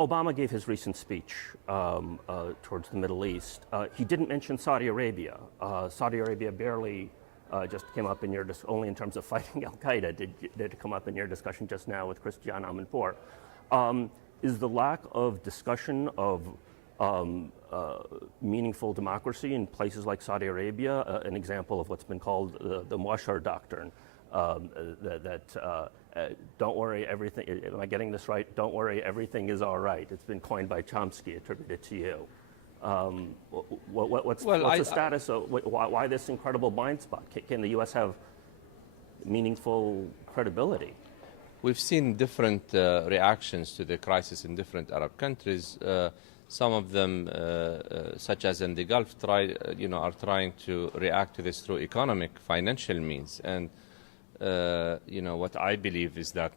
Obama gave his recent speech towards the Middle East. He didn't mention Saudi Arabia. Saudi Arabia barely just came up in your, only in terms of fighting al-Qaeda, did it come up in your discussion just now with Christiane Amanpour. Is the lack of discussion of meaningful democracy in places like Saudi Arabia an example of what's been called the Muashar doctrine? Don't worry, everything, am I getting this right? Don't worry, everything is all right. It's been coined by Chomsky, attributed to you. What's the status of, why this incredible blind spot? Can the U.S. have meaningful credibility? We've seen different reactions to the crisis in different Arab countries. Some of them, such as in the Gulf, are trying to react to this through economic, financial means. And what I believe is that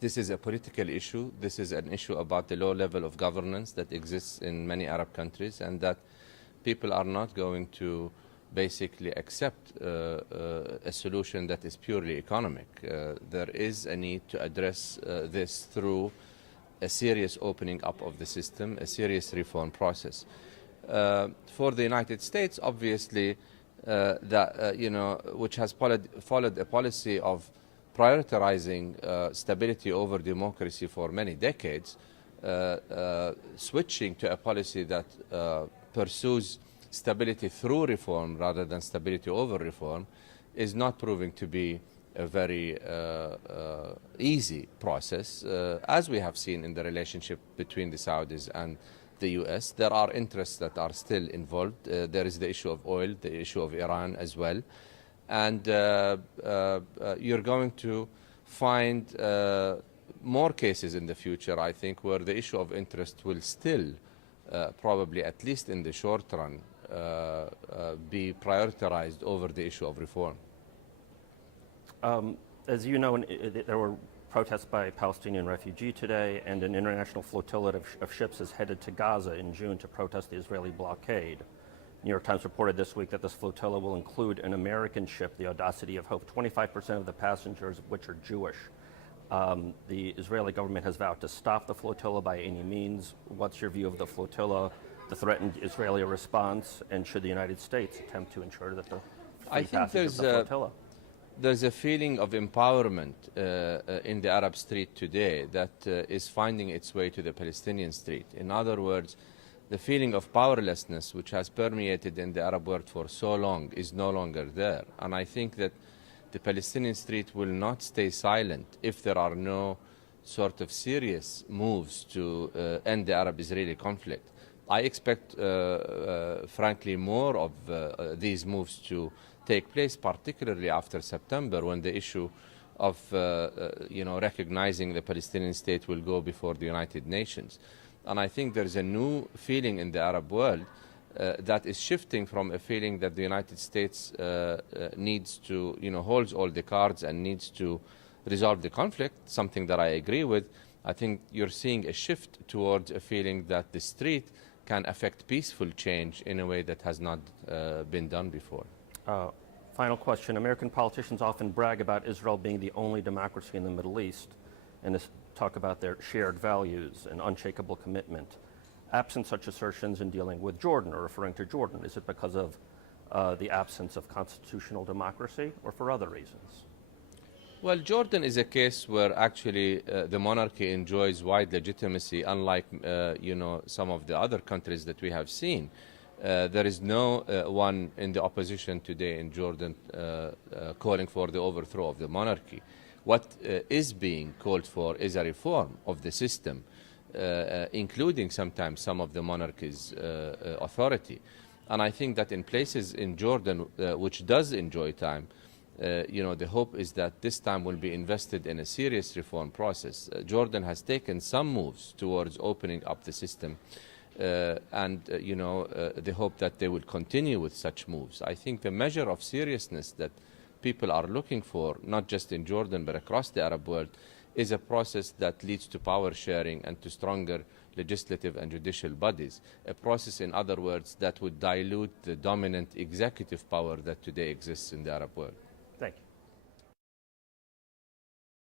this is a political issue. This is an issue about the low level of governance that exists in many Arab countries, and that people are not going to basically accept a solution that is purely economic. There is a need to address this through a serious opening up of the system, a serious reform process. For the United States, obviously, which has followed a policy of prioritizing stability over democracy for many decades, switching to a policy that pursues stability through reform rather than stability over reform is not proving to be a very easy process. As we have seen in the relationship between the Saudis and the US, there are interests that are still involved. There is the issue of oil, the issue of Iran as well. And you're going to find more cases in the future, I think, where the issue of interest will still, probably at least in the short run, be prioritized over the issue of reform. As you know, there were protests by Palestinian refugees today, and an international flotilla of ships is headed to Gaza in June to protest the Israeli blockade. New York Times reported this week that this flotilla will include an American ship, the Audacity of Hope, 25% of the passengers of which are Jewish. The Israeli government has vowed to stop the flotilla by any means. What's your view of the flotilla, the threatened Israeli response, and should the United States attempt to ensure that the free passage of the flotilla? There's a feeling of empowerment in the Arab street today that is finding its way to the Palestinian street. In other words, the feeling of powerlessness, which has permeated in the Arab world for so long, is no longer there. And I think that the Palestinian street will not stay silent if there are no sort of serious moves to end the Arab-Israeli conflict. I expect, frankly, more of these moves to take place, particularly after September, when the issue of recognizing the Palestinian state will go before the United Nations. And I think there's a new feeling in the Arab world that is shifting from a feeling that the United States needs to, holds all the cards and needs to resolve the conflict, something that I agree with. I think you're seeing a shift towards a feeling that the street can affect peaceful change in a way that has not been done before. Final question. American politicians often brag about Israel being the only democracy in the Middle East and talk about their shared values and unshakable commitment. Absent such assertions in dealing with Jordan or referring to Jordan, is it because of the absence of constitutional democracy or for other reasons? Well, Jordan is a case where actually the monarchy enjoys wide legitimacy, unlike some of the other countries that we have seen. There is no one in the opposition today in Jordan calling for the overthrow of the monarchy. What is being called for is a reform of the system, including sometimes some of the monarchy's authority. And I think that in places in Jordan, which does enjoy time, the hope is that this time will be invested in a serious reform process. Jordan has taken some moves towards opening up the system. The hope that they will continue with such moves. I think the measure of seriousness that people are looking for, not just in Jordan but across the Arab world, is a process that leads to power sharing and to stronger legislative and judicial bodies. A process, in other words, that would dilute the dominant executive power that today exists in the Arab world. Thank you.